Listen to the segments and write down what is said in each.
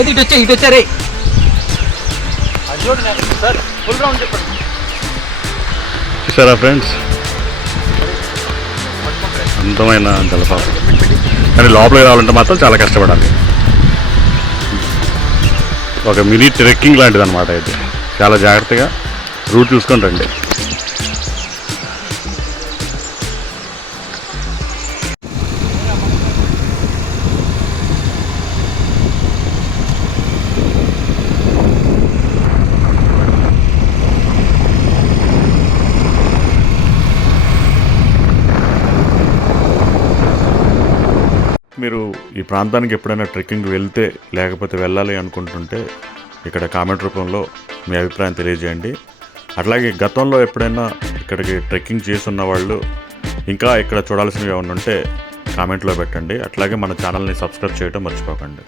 లేదు ఇటు వచ్చా ఇటు వచ్చారే చూసారా ఫ్రెండ్స్? అందమైన జలపాతం. కానీ లోపలికి రావాలంటే మాత్రం చాలా కష్టపడాలి. ఒక మినీ ట్రెక్కింగ్ లాంటిది అనమాట ఇది. చాలా జాగ్రత్తగా రూట్ చూసుకొని రండి. మీరు ఈ ప్రాంతానికి ఎప్పుడైనా ట్రెక్కింగ్ వెళ్తే లేకపోతే వెళ్ళాలి అనుకుంటుంటే ఇక్కడ కామెంట్ రూపంలో మీ అభిప్రాయం తెలియజేయండి. అట్లాగే గతంలో ఎప్పుడైనా ఇక్కడికి ట్రెక్కింగ్ చేస్తున్న వాళ్ళు ఇంకా ఇక్కడ చూడాల్సినవి ఏమైనా ఉంటే కామెంట్లో పెట్టండి. అట్లాగే మన ఛానల్ని సబ్స్క్రైబ్ చేయడం మర్చిపోకండి.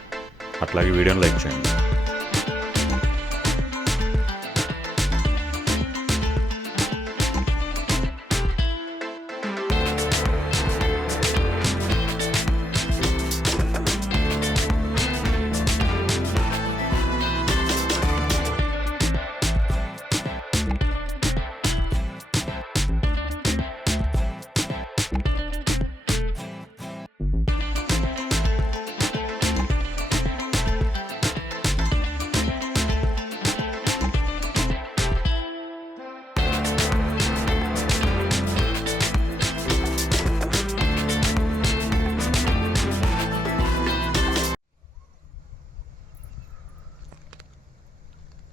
అట్లాగే వీడియోని లైక్ చేయండి.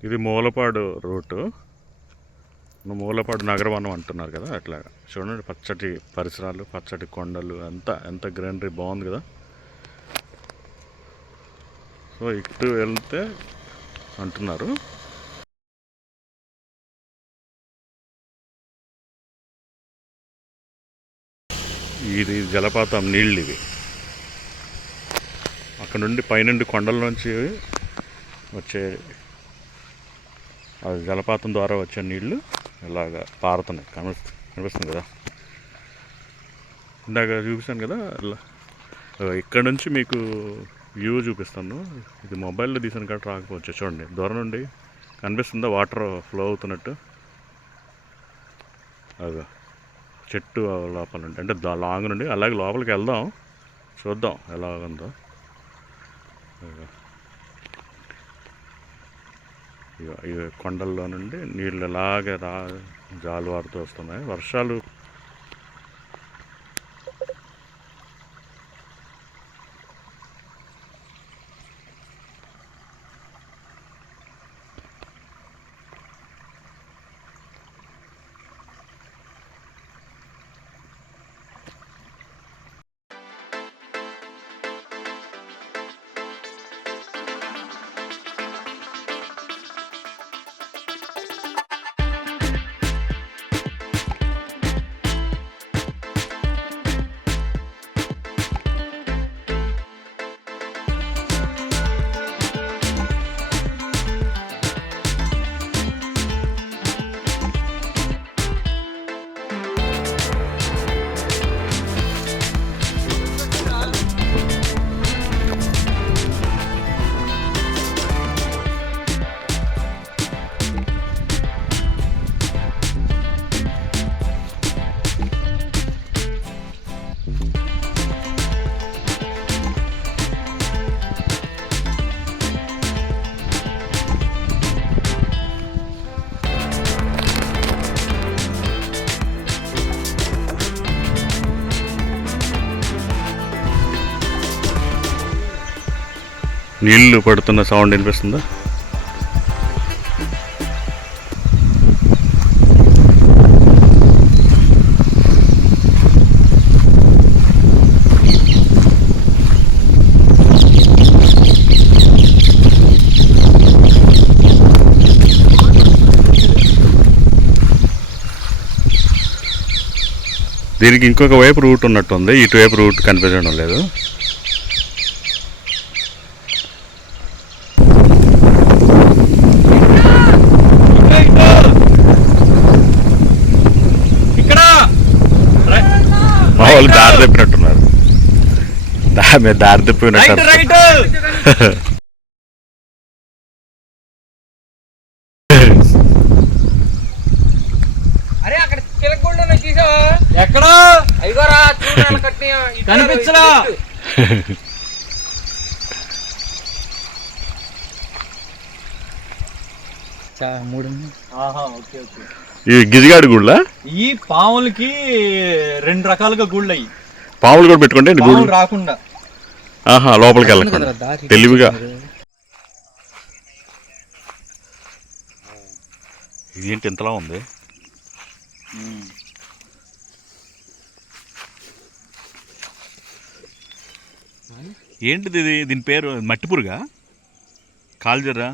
ఇది మూలపాడు రూటు. మూలపాడు నగరవనం అంటున్నారు కదా అట్లా చూడండి పచ్చటి పరిసరాలు పచ్చటి కొండలు అంతా ఎంత గ్రీనరీ బాగుంది కదా. సో ఇటు వెళ్తే అంటున్నారు. ఇది జలపాతం నీళ్ళు ఇవి. అక్కడ నుండి పైనుండి కొండల నుంచి వచ్చే అది జలపాతం ద్వారా వచ్చే నీళ్ళు ఇలాగ పారుతున్నాయి. కనిపిస్తుంది కనిపిస్తుంది కదా? ఇందాక చూపిస్తాను కదా ఇక్కడ నుంచి మీకు వ్యూ చూపిస్తాను. ఇది మొబైల్లో తీసిన కాడ రాకపోవచ్చు. చూడండి దూరం నుండి కనిపిస్తుందా? వాటర్ ఫ్లో అవుతున్నట్టు. అదో చెట్టు లోపల నుండి అంటే లాంగ్ నుండి. అలాగే లోపలికి వెళ్దాం. చూద్దాం ఎలా ఉందో కొండల్లో నుండి నీళ్ళు అలాగే రా జాలువారుతూ వస్తున్నాయి. వర్షాలు నీళ్ళు పడుతున్న సౌండ్ వినిపిస్తుందా? దీనికి ఇంకొక వైపు రూట్ ఉన్నట్టుంది. ఇటువైపు రూట్ కనిపించడం లేదు ఇక్కడ మా వాళ్ళు దారి తప్పినట్టున్నారు. మీరు దారి తిప్పినట్టు ఎక్కడ? కట్టిన కనిపించలా? మూడు ఆహా ఓకే ఓకే. ఈ గిజిగాడి గుళ్ళ? ఈ పాములకి రెండు రకాలుగా గుళ్ళు అయ్యి పాములు కూడా పెట్టుకుంటే పాములు గుళ్ళు? రాకుండా. ఆహా లోపలికి వెళ్ళకుండా. తెలివిగా. ఇదేంటి ఇంతలా ఉంది? ఏంటిది ఇది? దీని పేరు మట్టి పురుగా కాల్జరా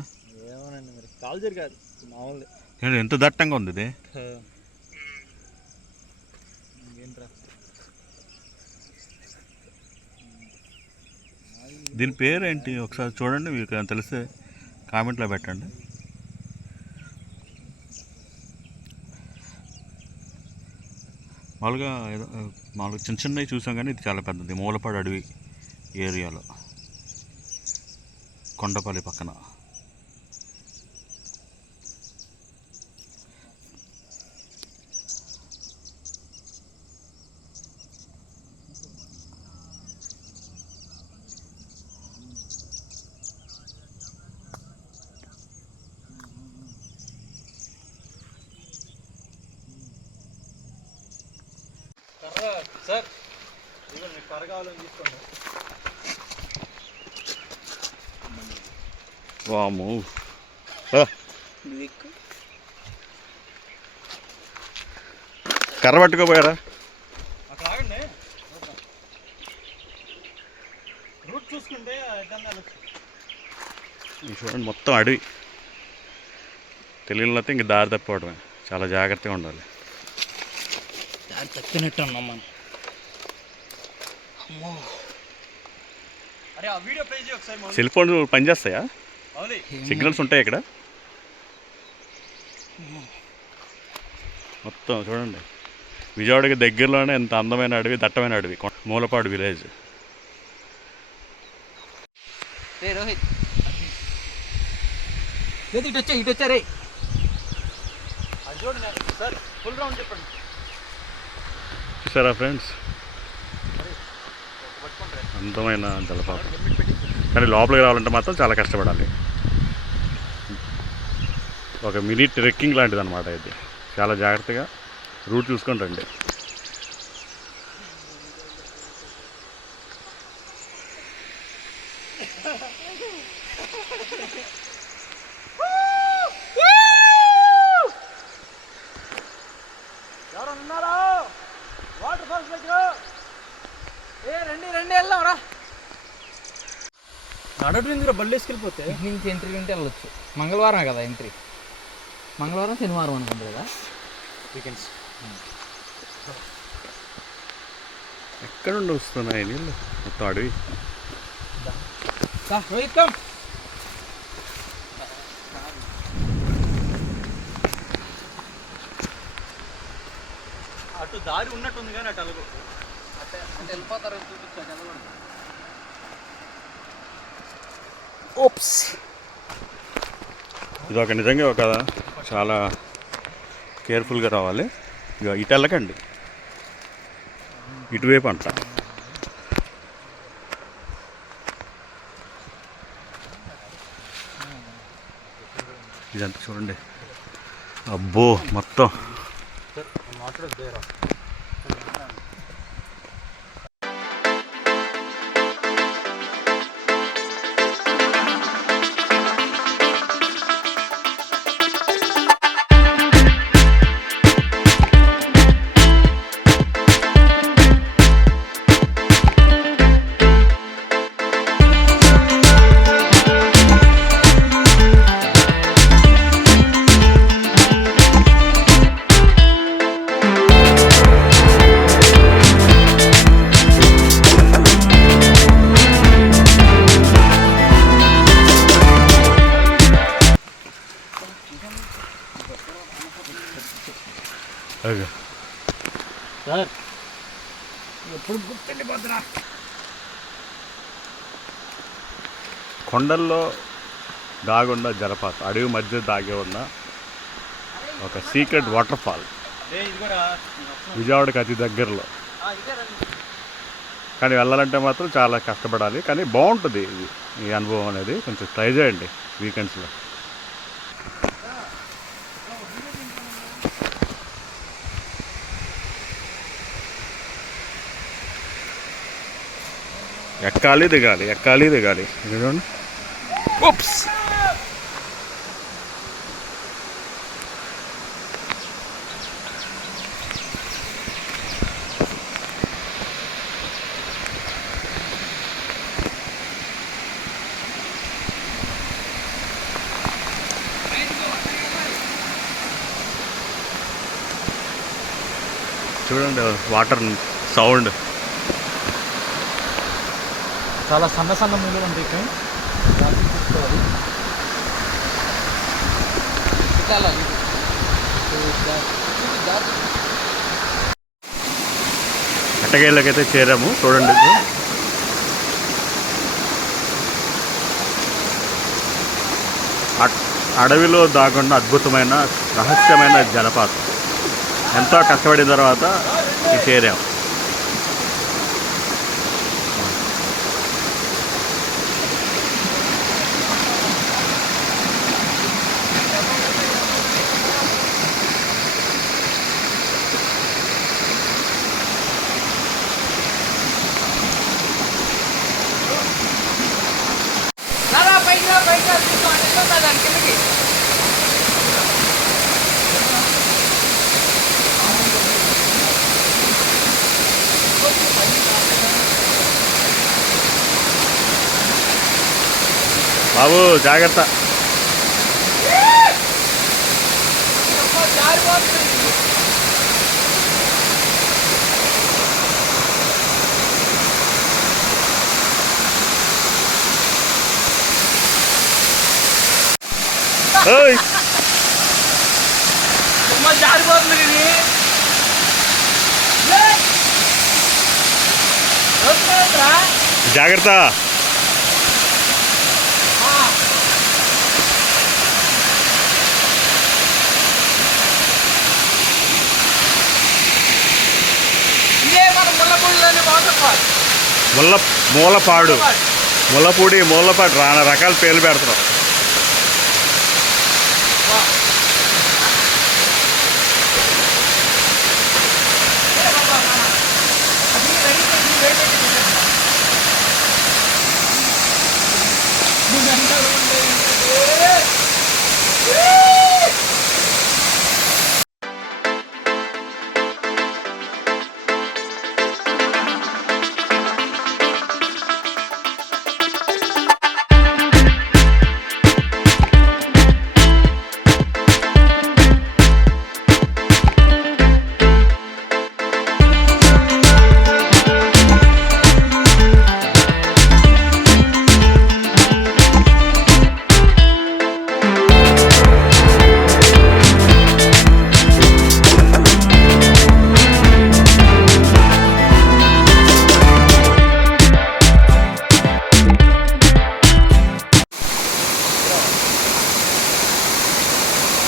ఏమోనండి మరి కాల్జర్ కాదు మామూలు. ఎంత దట్టంగా ఉంది ఇది? దీని పేరు ఏంటి ఒకసారి చూడండి మీకు తెలిస్తే కామెంట్లో పెట్టండి. మామూలుగా ఏదో మామూలుగా చిన్న చిన్నవి చూసాం కానీ ఇది చాలా పెద్దది. మూలపాడు అడవి ఏరియాలో. కొండపల్లి పక్కన కర్ర సార్ ఇదిగో మీకు కర్ర కావాలని తీసుకోండి వాము కర్ర పట్టుకోపోయారా? చూడండి మొత్తం అడవి. తెలియకపోతే ఇంక దారి తప్పిపోవడమే చాలా జాగ్రత్తగా ఉండాలి. దారి తప్పినట్టు ఉన్నాం మనం. అరే ఆ వీడియో ప్లే చేయి ఒకసారి మౌలి. సెల్ ఫోన్ పనిచేస్తాయా? సిగ్నల్స్ ఉంటాయి ఇక్కడ? మొత్తం చూడండి. విజయవాడకి దగ్గరలోనే ఎంత అందమైన అడవి దట్టమైన అడవి. మూలపాడు విలేజ్. రే రోహిత్. లేదు ఇటు వచ్చా ఇటు వచ్చా రే. అది చూడండి సార్ ఫుల్ రౌండ్ చెప్పండి. చూసారా ఫ్రెండ్స్? అందమైన జలపాతం. కానీ లోపలికి రావాలంటే మాత్రం చాలా కష్టపడాలి. ఒక మినీ ట్రెక్కింగ్ లాంటిది అనమాట ఇది. చాలా జాగ్రత్తగా రూట్ చూసుకొని రండి. నడవడం ఎందుకు బళ్ళు వేసుకెళ్ళిపోతే ఇటు నుంచి ఎంట్రీ ఉంటే వెళ్ళొచ్చు. మంగళవారం కదా ఎంట్రీ. మంగళవారం శనివారం అనుకుంది కదా? వీకెండ్స్ ఎక్కడ నుండి వస్తున్నాయి నీళ్ళు? మొత్తం అడవి. రోహిత్ కమ్ అటు దారి ఉన్నట్టుంది కానీ అటు అలగు అంటే వెళ్ళిపోతారు చూపించాను ఇది ఒక నిజంగా ఒక చాలా కేర్ఫుల్గా రావాలి. ఇక ఇటు వెళ్ళకండి ఇటువైపు అంట. ఇదంతా చూడండి. అబ్బో మొత్తం. సార్. ఎప్పుడు గుర్తుండిపోతురా కొండల్లో దాగున్న జలపాతం అడవి మధ్య దాగి ఉన్న ఒక సీక్రెట్ వాటర్ ఫాల్. విజయవాడకి అతి దగ్గరలో. కానీ వెళ్ళాలంటే మాత్రం చాలా కష్టపడాలి. కానీ బాగుంటుంది ఇది. ఈ అనుభవం అనేది. కొంచెం ట్రై చేయండి వీకెండ్స్లో ఎక్కాలి దిగాలి ఎక్కాలి దిగాలి. చూడండి ఉప్స్ చూడండి వాటర్ సౌండ్. చాలా సన్న సన్న ముళ్ళు ఉంటాయి ఇక్కడ చూసుకోవాలి చాలా చేరాము చూడండి అడవిలో దాగున్న అద్భుతమైన రహస్యమైన జలపాతం. ఎంతో కష్టపడిన తర్వాత ఇది పైకి దాని కిందకి. బాబు జాగ్రత్త అమ్మో, జారిపోతుంది. ఓయ్ అమ్మో, జారిపోతుంది ఇది. జాగ్రత్త. ముల్ల మూలపాడు. ముల్లపూడి మూలపాడు. రాన రకాల పేర్లు పెడుతున్నాం.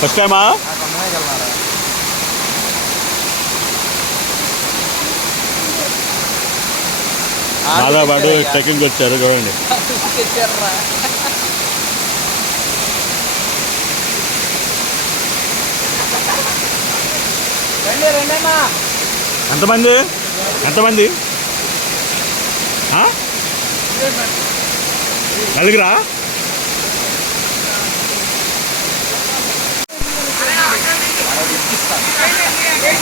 ఫస్ట్ టైమా నాకు నాతో పాటు ట్రెక్కింగ్ వచ్చారు చూడండి. ఎంతమంది? ఎంతమంది? నలుగురా ఈ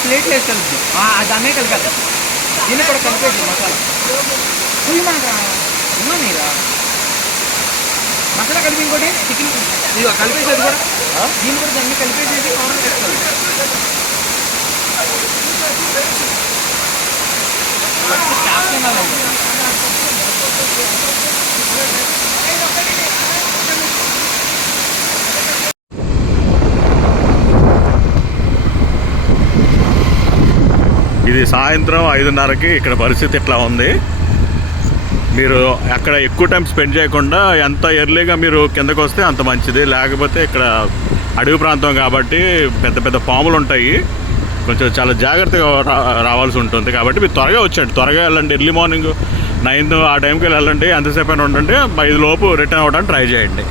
ప్లేట్లు వేసి కలుపు దాన్నే కలిపేద్దాం దీన్ని కూడా కలిపేసి మసాలా పుయ్యి మనకు ఉన్నా నీరా మసాలా కలిపి ఇంకోటి చికెన్ ఇది కలిపేసేది కూడా. దీన్ని కూడా దాన్ని కలిపేసేసి పౌడర్ వేసుకోవాలి ఇది సాయంత్రం ఐదున్నరకి ఇక్కడ పరిస్థితి ఇట్లా ఉంది? మీరు అక్కడ ఎక్కువ టైం స్పెండ్ చేయకుండా ఎంత ఎర్లీగా మీరు కిందకు వస్తే అంత మంచిది. లేకపోతే ఇక్కడ అడవి ప్రాంతం కాబట్టి పెద్ద పెద్ద పాములు ఉంటాయి. కొంచెం చాలా జాగ్రత్తగా రా- రావాల్సి ఉంటుంది. కాబట్టి మీరు త్వరగా వచ్చండి త్వరగా వెళ్ళండి. ఎర్లీ మార్నింగ్ నైన్ ఆ టైంకి వెళ్ళండి. ఎంతసేపు అయినా ఉండండి. ఐదు లోపు రిటర్న్ అవ్వడానికి ట్రై చేయండి.